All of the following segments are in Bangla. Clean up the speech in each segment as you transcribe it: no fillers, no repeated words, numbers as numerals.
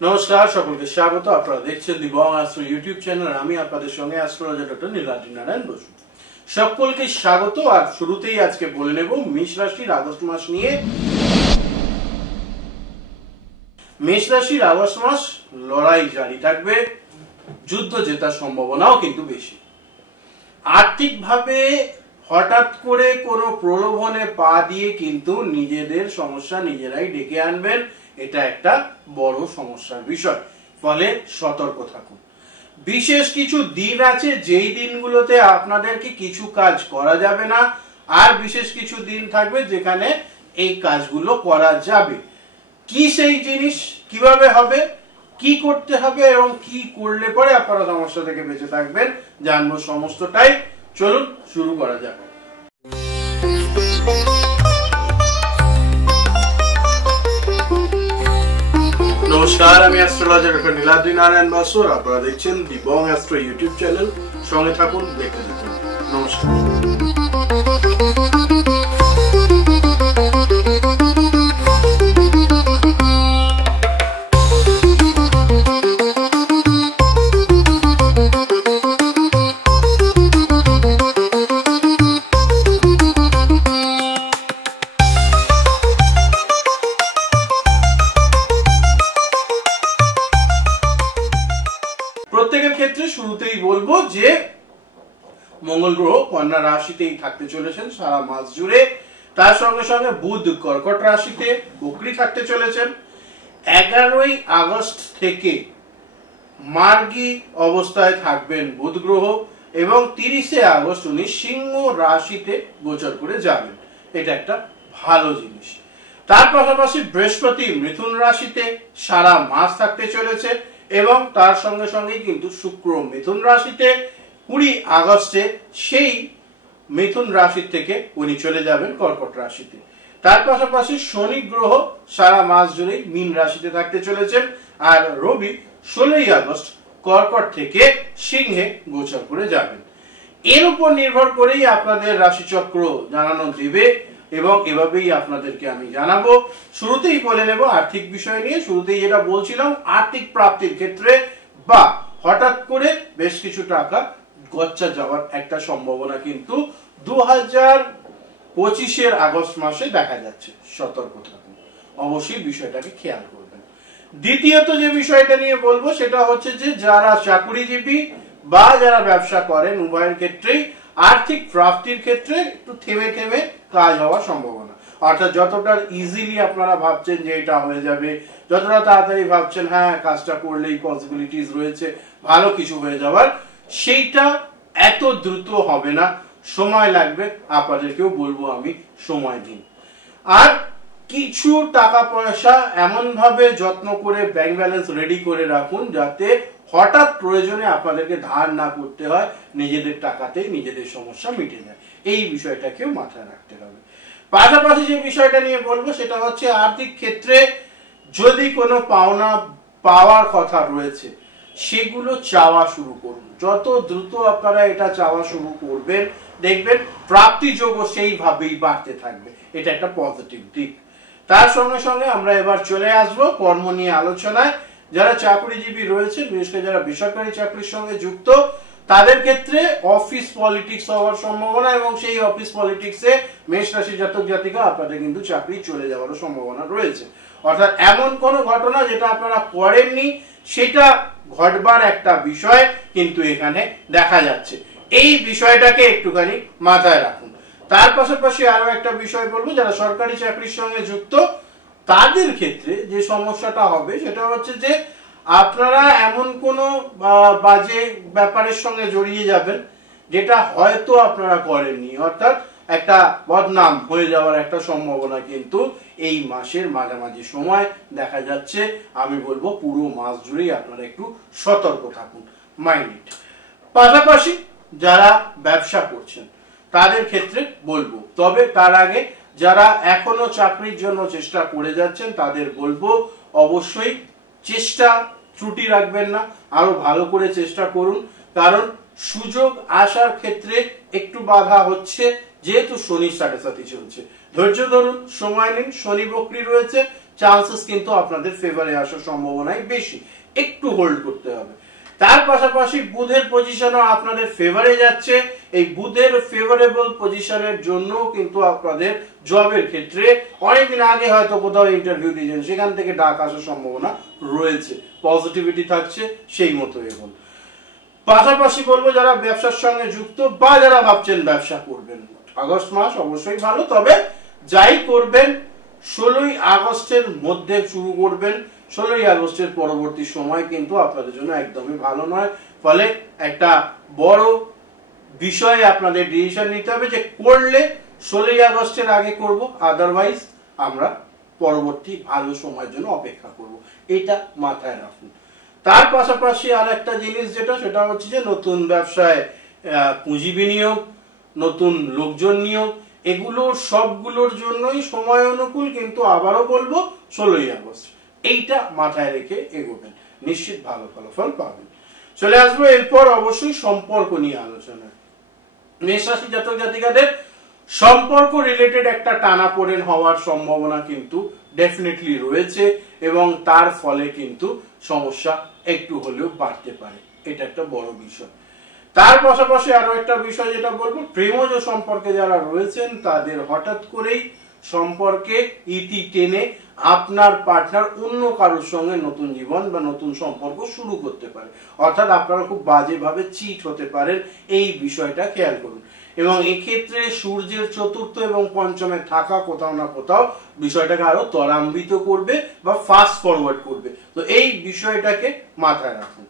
নমস্কার, সকলকে স্বাগত। আপনারা দেখছেন দি বং অ্যাস্ট্রো ইউটিউব চ্যানেল। আমি আপনাদের সঙ্গে অ্যাস্ট্রোলজার ডক্টর নীলাদ্রি নারায়ণ বসু। সকলকে স্বাগত। আর শুরুতেই আজকে বলে নেব মেষ রাশির আগস্ট মাস নিয়ে। মেষ রাশির আগস্ট মাস লড়াই জারি থাকবে, যুদ্ধ জেতার সম্ভাবনাও কিন্তু বেশি। আর্থিকভাবে হঠাৎ করে কোনো প্রলোভনে পা দিয়ে কিন্তু নিজেদের সমস্যা নিজেরাই ডেকে আনবেন, এটা একটা বড় সমস্যার বিষয়। ফলে সতর্ক থাকুন। বিশেষ কিছু দিন আছে যেই দিনগুলোতে আপনাদেরকে কিছু কাজ করা যাবে না, আর বিশেষ কিছু দিন থাকবে যেখানে এই কাজগুলো করা যাবে। কি সেই জিনিস, কিভাবে হবে, কি করতে হবে এবং কি করলে পরে আপনারা সমস্যা থেকে বেঁচে থাকবেন, জানবো সমস্তটাই। চলুন শুরু করা যাক। নমস্কার, আমি অ্যাস্ট্রোলজার ডক্টর নীলাদ্রি নারায়ণ বসু। আপনারা দেখছেন দি বং অ্যাস্ট্রো ইউটিউব চ্যানেল। সঙ্গে থাকুন, দেখতে থাকুন। নমস্কার। প্রত্যেকের ক্ষেত্রে শুরুতেই বলবো যে মঙ্গল গ্রহ কন্যা রাশিতেই থাকতে চলেছেন সারা মাস জুড়ে। তার সঙ্গে সঙ্গে বুধ কর্কট রাশিতে বকরি থাকতে চলেছেন। 11ই আগস্ট থেকে মার্গী অবস্থায় থাকবেন বুধ গ্রহ এবং 30শে আগস্ট উনি সিংহ রাশিতে গোচর করে যাবেন। এটা একটা ভালো জিনিস। তার পাশাপাশি বৃহস্পতি মিথুন রাশিতে সারা মাস থাকতে চলেছে এবং তার সঙ্গে সঙ্গেই কিন্তু শুক্র মিথুন রাশিতে 20 আগস্টে সেই মিথুন রাশি থেকে উনি চলে যাবেন কর্কট রাশিতে। তার পাশাপাশি শনি গ্রহ সারা মাস জুড়ে মীন রাশিতে থাকতে চলেছেন আর রবি 16ই আগস্ট কর্কট থেকে সিংহে গোচর করে যাবেন। এর উপর নির্ভর করেই আপনাদের রাশিচক্র জানানো দেবে এবং এভাবেই আপনাদেরকে আমি জানাবো। শুরুতেই বলে নেব আর্থিক বিষয় নিয়ে। শুরুতেই যেটা বলছিলাম, আর্থিক প্রাপ্তির ক্ষেত্রে বা হঠাৎ করে বেশ কিছু টাকা গচ্চা যাওয়ার একটা সম্ভাবনা কিন্তু 2025-এর আগস্ট মাসে দেখা যাচ্ছে। সতর্ক থাকুন, অবশ্যই বিষয়টাকে খেয়াল করবেন। দ্বিতীয়ত যে বিষয়টা নিয়ে বলবো সেটা হচ্ছে যে যারা চাকুরিজীবী বা যারা ব্যবসা করেন উভয়ের ক্ষেত্রেই আর্থিক প্রাপ্তির ক্ষেত্রে একটু থেমে থেমে কাজ হওয়ার সম্ভাবনা। অর্থাৎ যতটা ইজিলি আপনারা ভাবছেন যে এটা হয়ে যাবে, যতটা তাড়াতাড়ি ভাবছেন হ্যাঁ কাজটা করলেই পসিবিলিটিস রয়েছে ভালো কিছু হয়ে যাওয়ার, সেইটা এত দ্রুত হবে না, সময় লাগবে। আপনাদেরকেও বলবো আমি সময় দিন। আর কিছু টাকা পয়সা এমন ভাবে যত্ন করে ব্যাংক ব্যালেন্স রেডি করে রাখুন যাতে হঠাৎ প্রয়োজনে আপনাদেরকে ধার না করতে হয়, নিজেদের টাকাতেই নিজেদের সমস্যা মিটে যায়। এই বিষয়টাকেও মাথায় রাখতে হবে। পাশাপাশি যে বিষয়টা নিয়ে বলবো সেটা হচ্ছে আর্থিক ক্ষেত্রে যদি কোনো পাওনা পাওয়ার কথা রয়েছে সেগুলো চাওয়া শুরু করুন। যত দ্রুত আপনারা এটা চাওয়া শুরু করবেন দেখবেন প্রাপ্তিযোগও সেইভাবেই বাড়তে থাকবে। এটা একটা পজিটিভ দিক। তার সঙ্গে সঙ্গে আমরা এবার চলে আসবো কর্ম নিয়ে আলোচনায়। যারা চাকরিজীবী রয়েছে, বিশেষ করে যারা বেসরকারি চাকরির সঙ্গে যুক্ত, তাদের ক্ষেত্রে অফিস পলিটিক্স হওয়ার সম্ভাবনা এবং সেই অফিস পলিটিক্সে মেষ রাশি জাতক জাতিকা আপনাদের কিন্তু চাকরি চলে যাওয়ারও সম্ভাবনা রয়েছে। অর্থাৎ এমন কোন ঘটনা যেটা আপনারা করেননি সেটা ঘটবার একটা বিষয় কিন্তু এখানে দেখা যাচ্ছে। এই বিষয়টাকে একটুখানি মাথায় রাখুন। তার পাশাপাশি আরো একটা বিষয় বলবো, যারা সরকারি চাকরির সঙ্গে যুক্ত তাদের ক্ষেত্রে যে সমস্যাটা হবে সেটা হচ্ছে যে আপনারা এমন কোনো বাজে ব্যাপারের সঙ্গে জড়িয়ে যাবেন যেটা হয়তো আপনারা করেননি, অর্থাৎ একটা বদনাম হয়ে যাওয়ার একটা সম্ভাবনা কিন্তু এই মাসের মাঝামাঝি সময় দেখা যাচ্ছে। আমি বলবো পুরো মাস জুড়েই আপনারা একটু সতর্ক থাকুন, মাইন্ড ইট। পাশাপাশি যারা ব্যবসা করছেন তাদের ক্ষেত্রে বলবো, তবে তার আগে যারা এখনো চাকরির জন্য চেষ্টা করে যাচ্ছেন তাদের বলবো অবশ্যই চেষ্টা ত্রুটি রাখবেন না, আরো ভালো করে চেষ্টা করুন। কারণ সুযোগ আসার ক্ষেত্রে একটু বাধা হচ্ছে যেহেতু শনির সাড়ে সাথী চলছে। ধৈর্য ধরুন, সময় নিন, শনি বক্রী রয়েছে, চান্সেস কিন্তু আপনাদের ফেভারে আসার সম্ভাবনাই বেশি, একটু হোল্ড করতে হবে। তার পাশাপাশি বুধের পজিশনও আপনাদের ফেভারে যাচ্ছে। এই বুধের ফেভারেবল পজিশনের জন্য কিন্তু আপনাদের জবের ক্ষেত্রে অনেকদিন আগে হয়তো কোথাও ইন্টারভিউ দিয়েছেন, সেখান থেকে ডাক আসার সম্ভাবনা রয়েছে, পজিটিভিটি থাকছে, সেই মতো এখন। পাশাপাশি বলবো যারা ব্যবসার সঙ্গে যুক্ত বা যারা ভাবছেন ব্যবসা করবেন, আগস্ট মাস অবশ্যই ভালো, তবে যাই করবেন 16ই আগস্টের মধ্যে শুরু করবেন। 16ই আগস্টের পরবর্তী সময় কিন্তু আপনাদের জন্য একদমই ভালো নয়, ফলে একটা বড় বিষয়ে আপনাদের ডিসিশন নিতে হবে যে করলে 16ই আগস্টের আগে করব, আদারওয়াইজ আমরা পরবর্তী ভালো সময়ের জন্য অপেক্ষা করব, এটা মাথায় রাখুন। তার পাশাপাশি আর একটা জিনিস সেটা হচ্ছে যে নতুন ব্যবসায় পুঁজি বিনিয়োগ, নতুন লোকজন নিয়োগ, এগুলোর সবগুলোর জন্যই সময় অনুকূল, কিন্তু আবারও বলবো 16ই আগস্ট এইটা মাথায় রেখে এগোবেন, নিশ্চিত ভালো ফলাফল পাবেন। চলে আসবো এরপর অবশ্যই সম্পর্ক নিয়ে আলোচনা। মেষ রাশি জাতক জাতিকাদের সম্পর্ক রিলেটেড একটা টানাপোড়েন হওয়ার সম্ভাবনা কিন্তু ডেফিনেটলি রয়েছে, এবং তার ফলে কিন্তু সমস্যা একটু হলেও বাড়তে পারে, এটা একটা বড় বিষয়। তার পাশাপাশি আরো একটা বিষয় যেটা বলবো, প্রেমজ সম্পর্কে যারা রয়েছেন তাদের হঠাৎ করেই সম্পর্কে ইতি টেনে আপনার পার্টনার অন্য কারোর সঙ্গে নতুন জীবন বা নতুন সম্পর্ক শুরু করতে পারে, অর্থাৎ আপনারা খুব বাজেভাবে চিট হতে পারেন, এই বিষয়টা খেয়াল করুন। এবং এক্ষেত্রে সূর্যের চতুর্থ এবং পঞ্চমে থাকা কোথাও না কোথাও বিষয়টাকে আরো ত্বরান্বিত করবে বা ফাস্ট ফরওয়ার্ড করবে, তো এই বিষয়টাকে মাথায় রাখুন।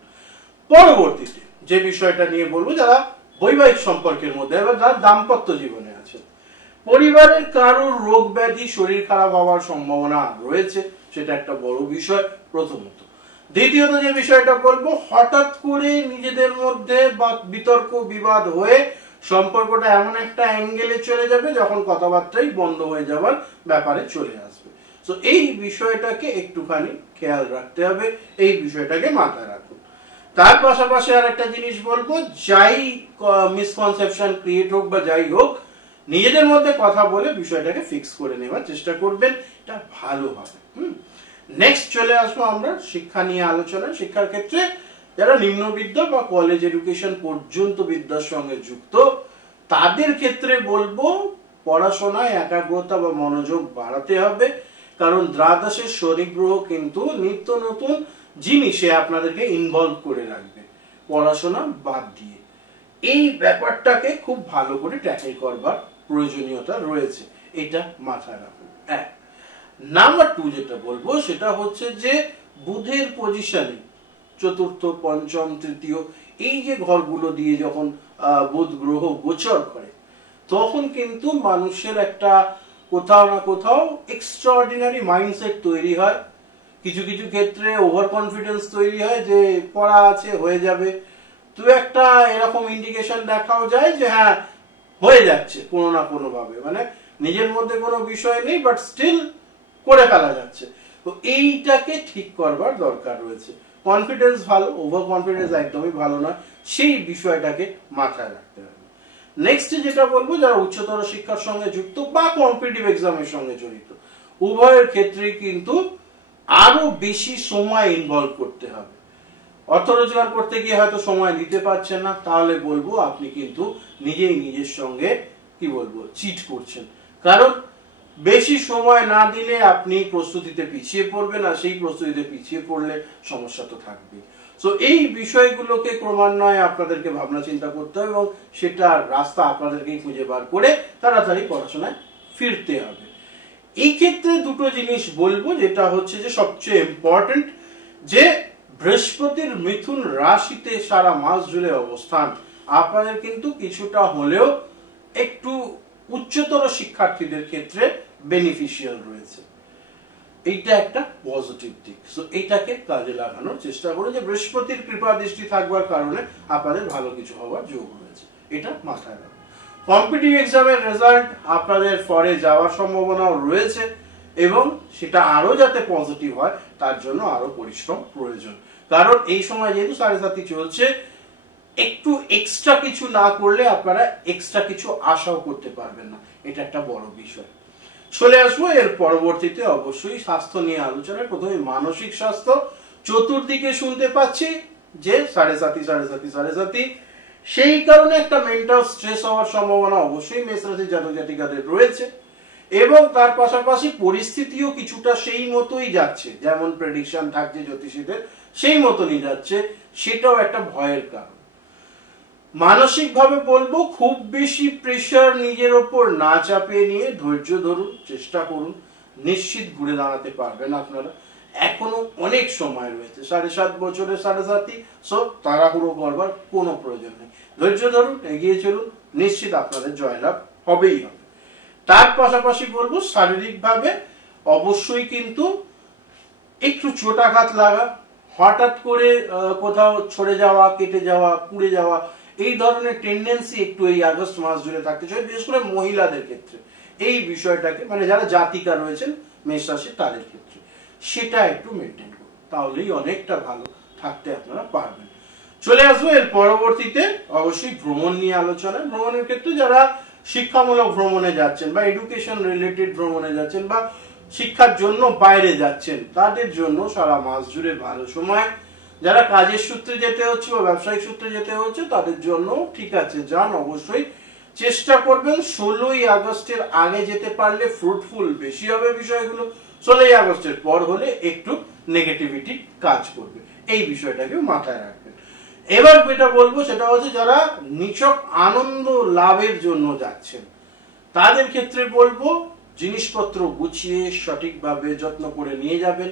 পরবর্তীতে যে বিষয়টা নিয়ে বলবো, যারা বৈবাহিক সম্পর্কের মধ্যে এবার যারা দাম্পত্য জীবনে আছে, পরিবারের কারোর রোগ ব্যাধি শরীর খারাপ হওয়ার সম্ভাবনা রয়েছে, সেটা একটা বড় বিষয় প্রথমত। দ্বিতীয়ত যে বিষয়টা বলবো, হঠাৎ করে নিজেদের মধ্যে বিতর্ক বিবাদ হয়ে সম্পর্কটা এমন একটা অ্যাঙ্গেলে চলে যাবে যখন কথাবার্তাই বন্ধ হয়ে যাওয়ার ব্যাপারে চলে আসবে। তো এই বিষয়টাকে একটুখানি খেয়াল রাখতে হবে, এই বিষয়টাকে মাথায় রাখুন। তার পাশাপাশি আর একটা জিনিস বলবো, যাই মিসকনসেপশন ক্রিয়েট হোক বা যাই হোক, নিজেদের মধ্যে কথা বলে বিষয়টাকে ফিক্স করে নেওয়ার চেষ্টা করবেন, এটা ভালো হবে। নেক্সট চলে আসবো আমরা শিক্ষা নিয়ে আলোচনা। শিক্ষার ক্ষেত্রে যারা নিম্ন বিদ্যা বা কলেজ এডুকেশন পর্যন্ত বিদ্যার সঙ্গে যুক্ত, তাদের ক্ষেত্রে বলবো পড়াশোনায় একাগ্রতা বা মনোযোগ বাড়াতে হবে, কারণ দ্বাদশের শনি গ্রহ কিন্তু নিত্য নতুন জিনিসে আপনাদেরকে ইনভলভ করে রাখবে পড়াশোনা বাদ দিয়ে। এই ব্যাপারটাকে খুব ভালো করে ট্যাকেল করবার প্রয়োজনীয়তা রয়েছে, এটা মাথায় রাখুন। নাম্বার 2 যেটা বলবো সেটা হচ্ছে যে বুধের পজিশনে চতুর্থ, পঞ্চম, তৃতীয়, এই যে ঘরগুলো দিয়ে যখন বুধ গ্রহ গোচর করে, তখন কিন্তু মানুষের একটা কোথাও না কোথাও এক্সট্রাঅর্ডিনারি মাইন্ডসেট তৈরি হয়। কিছু কিছু ক্ষেত্রে ওভার কনফিডেন্স তৈরি হয় যে পড়া আছে হয়ে যাবে, তো একটা এরকম ইন্ডিকেশন দেখাও যায় যে হ্যাঁ হয়ে যাচ্ছে কোনো না কোনো ভাবে, মানে নিজের মধ্যে কোনো বিষয় নেই বাট স্টিল করে ফেলা যাচ্ছে। তো এইটাকে ঠিক করবার দরকার রয়েছে। কনফিডেন্স ভালো, ওভার কনফিডেন্স একদমই ভালো না, সেই বিষয়টাকে মাথায় রাখতে হবে। নেক্সট যেটা বলবো, যারা উচ্চতর শিক্ষার সঙ্গে যুক্ত বা কম্পিটিটিভ এক্সামের সঙ্গে জড়িত, উভয়ের ক্ষেত্রে কিন্তু আরো বেশি সময় ইনভলভ করতে হবে। অর্থ রোজগার করতে গিয়ে হয়তো সময় দিতে পারছেন না, তাহলে বলবো আপনি কিন্তু নিজেই নিজের সঙ্গে কি বলবো চিট করছেন, কারণ বেশি সময় না দিলে আপনি প্রস্তুতিতে পিছিয়ে পড়বেন, আর সেই প্রস্তুতিতে পিছিয়ে পড়লে সমস্যা তো থাকবে। সো এই বিষয়গুলোকে ক্রমান্বয়ে আপনাদেরকে ভাবনা চিন্তা করতে হবে, এবং সেটার রাস্তা আপনাদেরকেই খুঁজে বার করে তাড়াতাড়ি পড়াশোনায় ফিরতে হবে। এই ক্ষেত্রে দুটো জিনিস বলবো, যেটা হচ্ছে যে সবচেয়ে ইম্পর্টেন্ট, যে বৃহস্পতির মিথুন রাশিতে সারা মাস জুড়ে অবস্থান আপনাদের কিন্তু কিছুটা হলেও একটু উচ্চতর শিক্ষার্থীদের ক্ষেত্রে বেনিফিশিয়াল রয়েছে, এইটা একটা পজিটিভ দিক। সো এইটাকে কাজে লাগানোর চেষ্টা করুন, যে বৃহস্পতির কৃপা দৃষ্টি থাকবার কারণে আপনাদের ভালো কিছু হওয়ার যোগ রয়েছে, এটা মাথায় রাখুন। কম্পিটিটিভ এক্সামের রেজাল্ট আপনাদের ফরে যাওয়ার সম্ভাবনাও রয়েছে, এবং সেটা আরো যাতে পজিটিভ হয় তার জন্য আরো পরিশ্রম প্রয়োজন, কারণ এই সময় যেহেতু 7.5 চলছে, একটু এক্সট্রা কিছু না করলে আপনারা এক্সট্রা কিছু আশাও করতে পারবেন না, এটা একটা বড় বিষয়। চলে আসবো এর পরবর্তীতে অবশ্যই স্বাস্থ্য নিয়ে আলোচনায়। প্রথমে মানসিক স্বাস্থ্য, চতুর্দিকে শুনতে পাচ্ছি যে 7.5 সেই কারণে একটা মেন্টাল স্ট্রেস হওয়ার সম্ভাবনা অবশ্যই মেষ রাশির জাতক জাতিকাদের রয়েছে, এবং তার পাশাপাশি পরিস্থিতিও কিছুটা সেই মতোই যাচ্ছে, যেমন প্রেডিকশন থাকছে জ্যোতিষীদের সেই মতনই যাচ্ছে, সেটাও একটা ভয়ের কারণ। মানসিক ভাবে বলবো খুব বেশি প্রেশার নিজের ওপর না চাপিয়ে নিয়ে ধৈর্য ধরুন, চেষ্টা করুন, নিশ্চিত ঘুরে দাঁড়াতে পারবেন আপনারা। এখনো অনেক সময় রয়েছে, 7.5 বছরের 7.5, সব তাড়াহুড়ো করবার কোনো প্রয়োজন নেই। ধৈর্য ধরুন, এগিয়ে চলুন, নিশ্চিত আপনাদের জয়লাভ হবেই হবে। তার পাশাপাশি বলবো শারীরিক ভাবে অবশ্যই কিন্তু একটু চোটাঘাত লাগা, হঠাৎ করে কোথাও ছড়ে যাওয়া, কেটে যাওয়া, পুড়ে যাওয়া, এই ধরনের টেন্ডেন্সি একটু এই আগস্ট মাস জুড়ে থাকতে চাই, বিশেষ করে মহিলাদের ক্ষেত্রে। এই বিষয়টাকে মানে যারা জাতিকা রয়েছেন মেষ রাশি তাদের ক্ষেত্রে সেটা একটু মেনটেন করুন, তাহলেই অনেকটা ভালো থাকতে আপনারা পারবেন। চলে আসবো এর পরবর্তীতে অবশ্যই ভ্রমণ নিয়ে আলোচনা। ভ্রমণের ক্ষেত্রে যারা শিক্ষামূলক ভ্রমণে যাচ্ছেন বা এডুকেশন রিলেটেড ভ্রমণে যাচ্ছেন বা শিক্ষার জন্য বাইরে যাচ্ছেন, তাদের জন্য সারা মাস জুড়ে ভালো সময়। যারা কাজের সূত্রে যেতে হচ্ছে বা ব্যবসায়িক সূত্রে যেতে হচ্ছে তাদের জন্য ঠিক আছে, যান, অবশ্যই চেষ্টা করবেন 16ই আগস্টের আগে যেতে পারলে ফ্রুটফুল বেশি হবে বিষয়গুলো। 16ই আগস্টের পর হলে একটু নেগেটিভিটি কাজ করবে, এই বিষয়টাকে মাথায় রাখবেন। এবার যেটা বলবো সেটা হচ্ছে যারা নিছক আনন্দ লাভের জন্য যাচ্ছেন তাদের ক্ষেত্রে বলবো জিনিসপত্র গুছিয়ে সঠিকভাবে যত্ন করে নিয়ে যাবেন।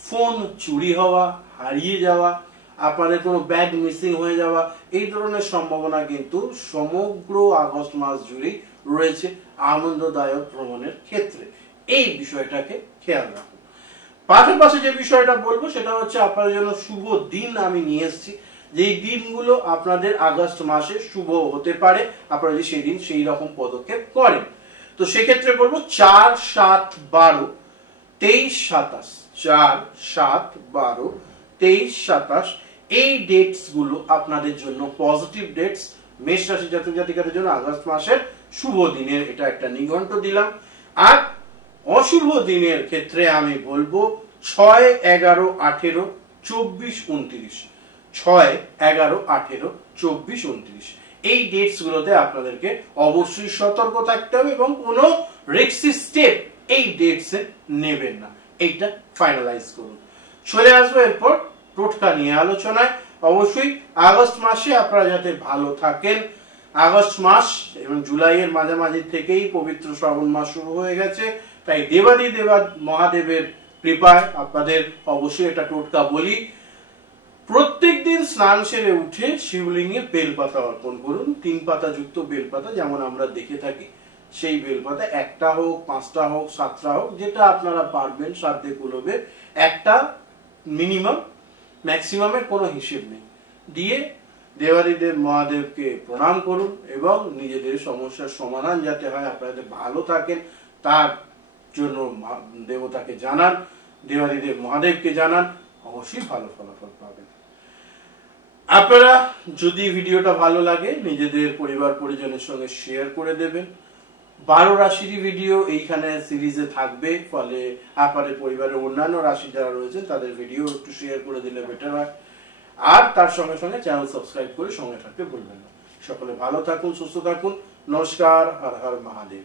ফোন চুরি হওয়া, হারিয়ে যাওয়া, আপনাদের কোনো ব্যাগ মিসিং হয়ে যাওয়া, এই ধরনের সম্ভাবনা কিন্তু সমগ্র আগস্ট মাস জুড়েই রয়েছে আনন্দদায়ক ভ্রমণের ক্ষেত্রে। এই বিষয়টাকে খেয়াল রাখুন। পাশাপাশি যে বিষয়টা বলবো সেটা হচ্ছে আপনাদের জন্য শুভ দিন আমি নিয়ে এসেছি, যেই দিনগুলো আপনাদের আগস্ট মাসে শুভ হতে পারে আপনারা যদি সেই দিন সেই রকম পদক্ষেপ করেন। তো সেক্ষেত্রে বলবো 4, 7, 12, 23, 27, 4, 7, 12, 23, 27 এই ডেটস গুলো আপনাদের জন্য পজিটিভ ডেটস। মেষ রাশি জাতক জাতিকাদের জন্য আগস্ট মাসের শুভ দিনের এটা একটা নিঘণ্ট দিলাম। আর অশুভ দিনের ক্ষেত্রে আমি বলবো 6, 11, 18, 24, 29, 6, 11, 18, 24, 29 এই ডেটস গুলোতে আপনাদেরকে অবশ্যই সতর্ক থাকতে হবে এবং কোনো রিস্কি স্টেপ এই ডেটসে নেবেন না, এইটা ফাইনালাইজ করুন। চলে আসবো এরপর টোটকা নিয়ে আলোচনায়। অবশ্যই আগস্ট মাসে আপনারা যাতে ভালো থাকেন। আগস্ট মাস এবং জুলাইয়ের মাঝামাঝি থেকেই পবিত্র শ্রাবণ মাস শুরু হয়ে গেছে, তাই দেবাদিদেব মহাদেবের কৃপায় আপনাদের অবশ্যই এটা টোটকা বলি। প্রত্যেকদিন স্নান সেরে উঠে শিবলিঙ্গে বেলপাতা অর্পণ করুন। 3 পাতা যুক্ত বেলপাতা যেমন আমরা দেখে থাকি, সেই বেলপাতা 1টা হোক, 5টা হোক, 7টা হোক, যেটা আপনারা পারবেন সাধ্যে কুলবে, একটা মিনিমাম, ম্যাক্সিমামের কোনো হিসেব নেই, দিয়ে দেবাদিদেব মহাদেবকে প্রণাম করুন এবং নিজেদের সমস্যার সমাধান যাতে হয়, আপনাদের ভালো থাকেন তার জন্য দেবতাকে জানান, দেবাদিদেব মহাদেবকে জানান, অবশ্যই ভালো ফলাফল পাবেন। আপনারা যদি ভিডিওটা ভালো লাগে নিজেদের পরিবার পরিজনের সঙ্গে শেয়ার করে দেবেন। 12 রাশির ভিডিও এইখানে সিরিজে থাকবে, ফলে আপনাদের পরিবারের অন্যান্য রাশি যারা রয়েছেন তাদের ভিডিও একটু শেয়ার করে দিলে বেটার হয়। আর তার সঙ্গে সঙ্গে চ্যানেল সাবস্ক্রাইব করে সঙ্গে থাকতে ভুলবেন না। সকলে ভালো থাকুন, সুস্থ থাকুন। নমস্কার, হর হর মহাদেব।